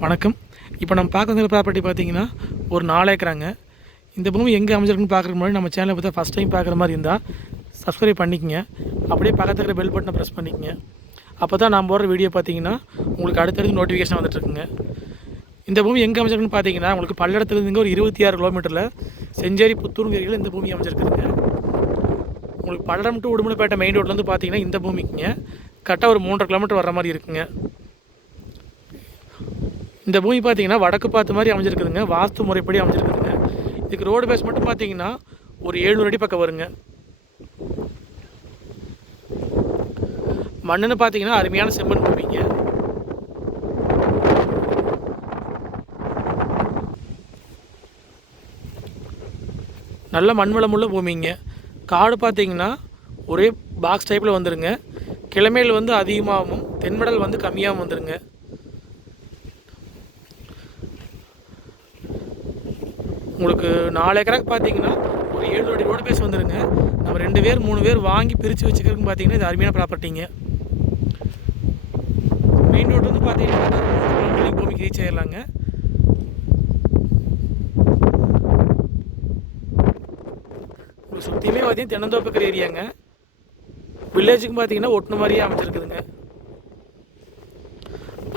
வணக்கம். இப்போ நம்ம பார்க்குற ப்ராப்பர்ட்டி பார்த்தீங்கன்னா ஒரு நாலு ஏக்கராங்க. இந்த பூமி எங்கே அமைஞ்சிருக்குன்னு பார்க்குறதுக்கு முன்னாடி நம்ம சேனலை பார்த்தா ஃபஸ்ட் டைம் பார்க்குற மாதிரி இருந்தால் சப்ஸ்கிரைப் பண்ணிக்கங்க. அப்படியே பக்கத்தில் இருக்கிற பெல் பட்டனை ப்ரெஸ் பண்ணிக்கங்க. அப்போ தான் நான் போடுற வீடியோ பார்த்தீங்கன்னா உங்களுக்கு அடுத்தடுத்து நோட்டிஃபிகேஷன் வந்துட்டுருக்குங்க இந்த பூமி எங்கே அமைஞ்சிருக்குன்னு பார்த்தீங்கன்னா உங்களுக்கு பல்லடத்துலேருந்து ஒரு இருபத்தி ஆறு கிலோமீட்டரில் செஞ்சேரி புத்தூருங்கிறீர்கள் இந்த பூமி அமைஞ்சிருக்குதுங்க. உங்களுக்கு பல்லடம் டு உடுமலைப்பேட்டை மெயின் ரோட்லேருந்து பார்த்தீங்கன்னா இந்த பூமிக்குங்க. கரெக்டாக ஒரு மூன்றரை கிலோமீட்டர் வர மாதிரி இருக்குங்க. இந்த பூமி பார்த்தீங்கன்னா வடக்கு பார்த்து மாதிரி அமைஞ்சிருக்குதுங்க. வாஸ்து முறைப்படி அமைஞ்சிருக்குதுங்க. இதுக்கு ரோடு பேஸ் மட்டும் பார்த்தீங்கன்னா ஒரு ஏழ்நூறு அடி பக்கம் வருங்க. மண்ணுன்னு பார்த்தீங்கன்னா அருமையான செம்மண் பூமிங்க. நல்ல மண்வளமுள்ள பூமிங்க. காடு பார்த்தீங்கன்னா ஒரே பாக்ஸ் டைப்பில் வந்துருங்க. கிழமையில் வந்து அதிகமாகவும் தென்மடல் வந்து கம்மியாகவும் வந்துடுங்க உங்களுக்கு நாலு ஏக்கராக்கு பார்த்தீங்கன்னா ஒரு ஏழு அடி ரோடு பேஸ் வந்துருங்க. நம்ம ரெண்டு பேர் மூணு பேர் வாங்கி பிரித்து வச்சுக்கிறதுக்கு பார்த்தீங்கன்னா இது அருமையான ப்ராப்பர்ட்டிங்க மெயின் ரோடு வந்து பார்த்தீங்கன்னா பூமிக்கு ரீச் ஆயிடலாங்க உங்களுக்கு சுற்றியுமே பார்த்தீங்கன்னா தென்னந்தோப்புக்கிற ஏரியாங்க. வில்லேஜுக்கும் பார்த்தீங்கன்னா ஒட்டுன மாதிரியே அமைச்சிருக்குதுங்க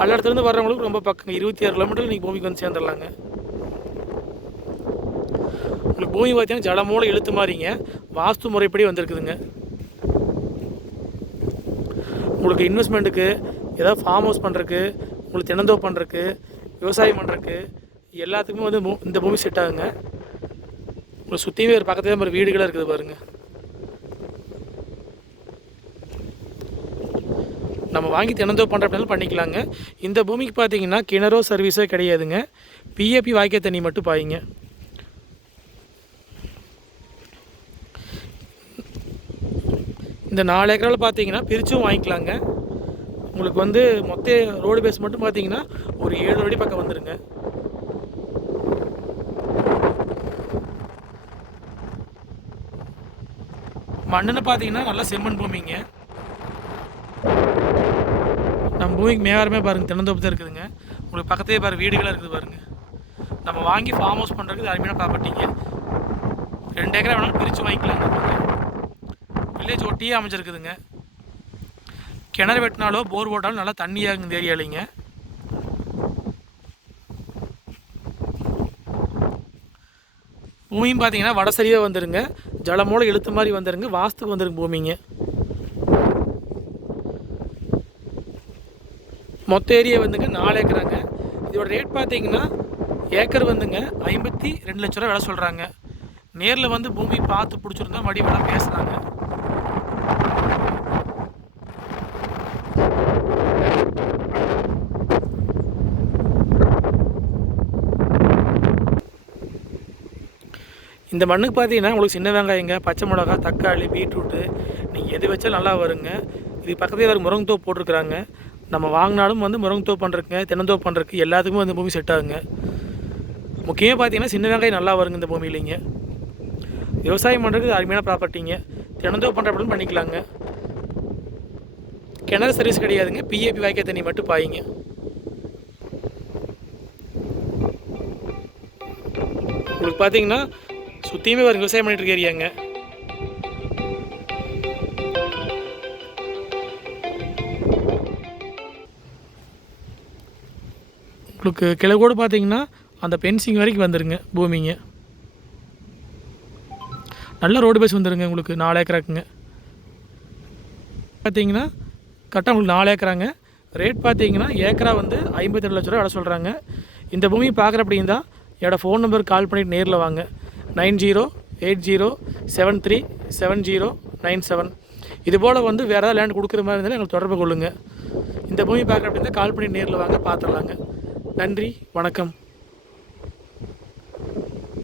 பல்லடத்துலேருந்து வர்றவங்களுக்கு ரொம்ப பக்கங்க. இருபத்தி ஆறு கிலோமீட்டர் நீங்கள் பூமிக்கு வந்து சேர்ந்துடலாங்க. உங்களுக்கு பூமி பார்த்தீங்கன்னா ஜடமூல இழுத்து மாறிங்க. வாஸ்து முறைப்படி வந்திருக்குதுங்க. உங்களுக்கு இன்வெஸ்ட்மெண்ட்டுக்கு ஏதாவது ஃபார்ம் ஹவுஸ் பண்ணுறக்கு உங்களுக்கு தினந்தோப்பு பண்ணுறக்கு விவசாயம் பண்ணுறக்கு எல்லாத்துக்குமே வந்து இந்த பூமி செட் ஆகுங்க. உங்களுக்கு சுற்றியுமே ஒரு பக்கத்துல ஒரு வீடுகளாக இருக்குது பாருங்க. நம்ம வாங்கி தினந்தோ பண்ணுற அப்படின்னாலும் பண்ணிக்கலாங்க. இந்த பூமிக்கு பார்த்தீங்கன்னா கிணறோ சர்வீஸோ கிடையாதுங்க. பிஏபி வாய்க்கால் தண்ணி மட்டும் பாயுங்க. இந்த நாலு ஏக்கரால் பார்த்தீங்கன்னா பிரிச்சும் வாங்கிக்கலாங்க. உங்களுக்கு வந்து மொத்த ரோடு பேஸ் மட்டும் பார்த்தீங்கன்னா ஒரு ஏழு அடி பக்கம் வந்துடுங்க மண்ணுன்னு பார்த்தீங்கன்னா நல்லா செம்மண் பூமிங்க. நம்ம பூமிக்கு மேவாரமே பாருங்க தென்னந்தோப்பு தான் இருக்குதுங்க. உங்களுக்கு பக்கத்தே பாரு வீடுகளாக இருக்குது பாருங்க. நம்ம வாங்கி ஃபார்ம் ஹவுஸ் பண்ணுறதுக்கு அருமையான ப்ராப்பர்ட்டிங்க ரெண்டு ஏக்கரா வேணாலும் பிரித்து வாங்கிக்கலாங்க. வில்லேஜ் ஒட்டியே அமைஞ்சிருக்குதுங்க. கிணறு வெட்டினாலோ போர் போட்டாலும் நல்லா தண்ணியாகுங்க இந்த ஏரியாலிங்க பூமியும் பார்த்தீங்கன்னா வடசரியாக வந்துருங்க. ஜலமூல இழுத்து மாதிரி வந்துருங்க. வாஸ்துக்கு வந்துருங்க பூமிங்க. மொத்த ஏரியா வந்துங்க நாலு ஏக்கராங்க. இதோட ரேட் பார்த்தீங்கன்னா ஏக்கர் வந்துங்க ஐம்பத்தி ரெண்டு லட்ச ரூபா விலை சொல்கிறாங்க நேரில் வந்து பூமி பார்த்து பிடிச்சிருந்தா மறுபடியும் வேணால் பேசுகிறாங்க இந்த மண்ணுக்கு பார்த்தீங்கன்னா உங்களுக்கு சின்ன வெங்காயங்க பச்சை மிளகா தக்காளி பீட்ரூட்டு நீங்கள் எது வச்சாலும் நல்லா வருங்க. இது பக்கத்துலேயே வேறு முருங்கத்தோப்பு போட்டிருக்கிறாங்க. நம்ம வாங்கினாலும் வந்து முருங்கத்தோப்பு பண்ணுறதுங்க தென்னந்தோப்பு பண்ணுறதுக்கு எல்லாத்துக்குமே வந்து பூமி செட் ஆகுங்க. முக்கியமாக பார்த்தீங்கன்னா சின்ன வெங்காயம் நல்லா வருங்க இந்த பூமியிலைங்க. விவசாயம் பண்ணுறதுக்கு அருமையான ப்ராப்பர்ட்டிங்க தினந்தோப்பு பண்ணுற அப்படின்னு பண்ணிக்கலாங்க. கிணறு சர்வீஸ் கிடையாதுங்க. பிஏபி வாய்க்கால் தண்ணி மட்டும் பாயிங்க. உங்களுக்கு பார்த்தீங்கன்னா சுற்றியுமே ஒரு விவசாயம் பண்ணிட்டு இருக்க ஏரியாங்க உங்களுக்கு கிழக்கோடு பார்த்தீங்கன்னா அந்த பென்சிங் வரைக்கும் வந்துடுங்க பூமிங்க. நல்ல ரோடு பேஸ் வந்துடுங்க உங்களுக்கு நாலு ஏக்கராக்குங்க. பார்த்தீங்கன்னா கரெக்டாக உங்களுக்கு நாலு ஏக்கராங்க. ரேட் பார்த்தீங்கன்னா ஏக்கரா வந்து ஐம்பத்தி லட்ச ரூபா விட சொல்கிறாங்க இந்த பூமி பார்க்குற அப்படின்னா என்னோட ஃபோன் நம்பர் கால் பண்ணிவிட்டு நேரில் வாங்க. Nine zero eight zero seven three seven zero nine seven. இது போல் வந்து வேறு ஏதாவது லேண்ட் கொடுக்குற மாதிரி இருந்தாலும் எங்களுக்கு தொடர்பு கொள்ளுங்கள் இந்த பூமி பார்க்குற அப்படின்னா கால் பண்ணி நேரில் வாங்க பார்த்துடலாங்க நன்றி வணக்கம்.